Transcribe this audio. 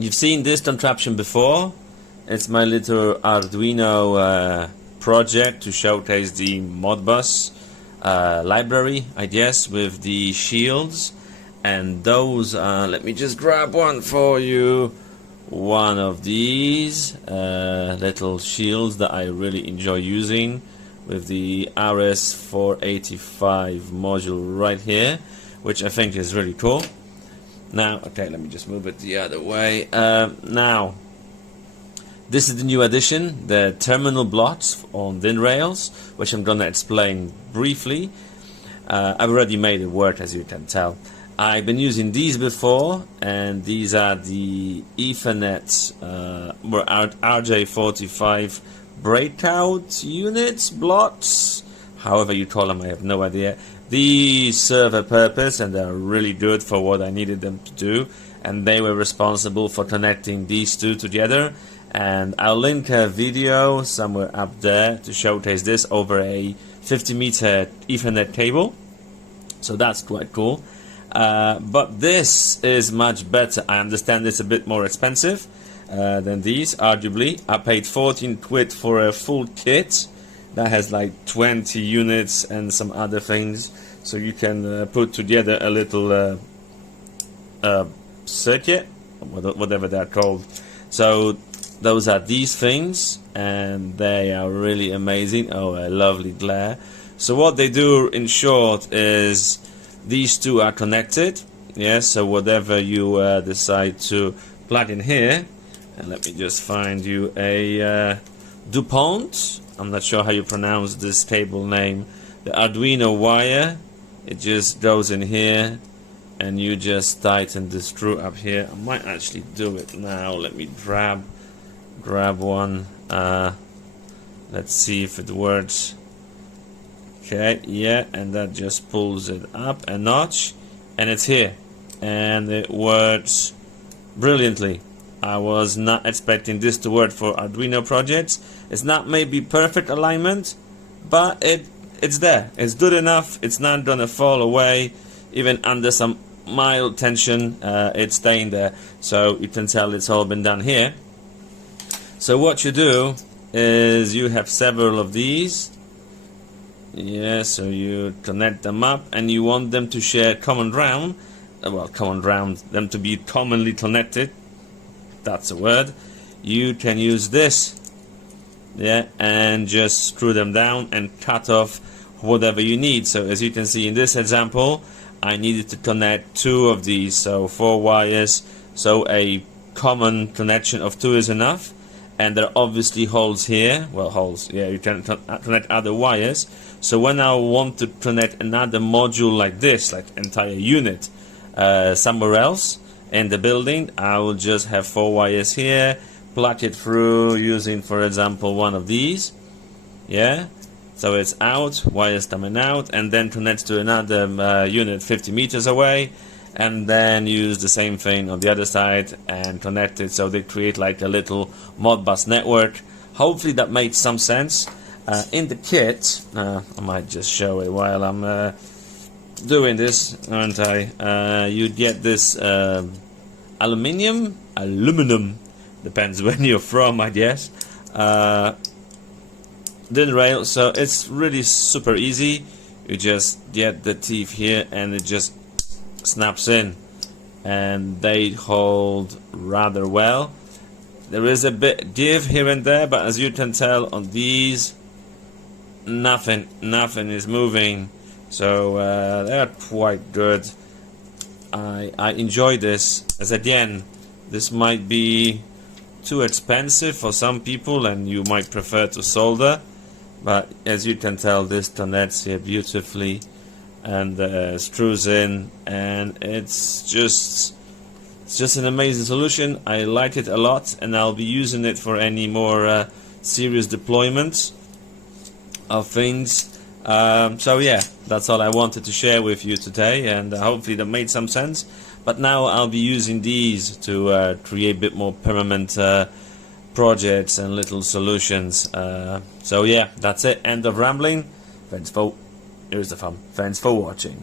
You've seen this contraption before. It's my little Arduino project to showcase the Modbus library, I guess, with the shields. And those are, let me just grab one for you. One of these little shields that I really enjoy using, with the RS485 module right here, which I think is really cool. Now, okay, let me just move it the other way. Now, this is the new addition, the terminal blocks on DIN rails, which I'm gonna explain briefly. I've already made it work, as you can tell. I've been using these before, and these are the Ethernet RJ45 breakout units, blocks, however you call them, I have no idea. These serve a purpose, and they're really good for what I needed them to do, and they were responsible for connecting these two together. And I'll link a video somewhere up there to showcase this over a 50-meter Ethernet cable, so that's quite cool. But this is much better. I understand it's a bit more expensive than these, arguably. I paid 14 quid for a full kit that has like 20 units and some other things, so you can put together a little circuit, whatever they're called. So those are these things, and they are really amazing. Oh, a lovely glare. So what they do, in short, is these two are connected. Yes, so whatever you decide to plug in here, and let me just find you a DuPont. I'm not sure how you pronounce this cable name. The Arduino wire, it just goes in here, and you just tighten the screw up here. I might actually do it now. Let me grab one. Let's see if it works. Okay, yeah, and that just pulls it up a notch, and it's here, and it works brilliantly. I was not expecting this to work for Arduino projects. It's not maybe perfect alignment, but it's there. It's good enough. It's not gonna fall away even under some mild tension. It's staying there, so you can tell it's all been done here. So what you do is you have several of these. Yeah, so you connect them up, and you want them to share common ground. Them to be commonly connected. That's a word. You can use this, yeah, and just screw them down and cut off whatever you need. So as you can see in this example, I needed to connect two of these, so 4 wires. So a common connection of 2 is enough. And there are obviously holes here. Well, holes, yeah, you can connect other wires. So when I want to connect another module like this, like entire unit, somewhere else in the building, I will just have 4 wires here, plug it through using, for example, one of these. Yeah, so it's out, wires coming out, and then connect to another unit 50 meters away, and then use the same thing on the other side and connect it, so they create like a little Modbus network. Hopefully that makes some sense. In the kit, I might just show it while I'm doing this, aren't I? You get this aluminum, depends when you're from, I guess, DIN rail. So it's really super easy. You just get the teeth here, and it just snaps in, and they hold rather well. There is a bit give here and there, but as you can tell on these, nothing is moving, so they're quite good. I enjoy this, as again, this might be too expensive for some people, and you might prefer to solder, but as you can tell, this connects here beautifully and screws in, and it's just an amazing solution. I like it a lot, and I'll be using it for any more serious deployments of things. So yeah, that's all I wanted to share with you today, and hopefully that made some sense. But now I'll be using these to create a bit more permanent projects and little solutions. So yeah, that's it. End of rambling. Here's the fun. Thanks for watching.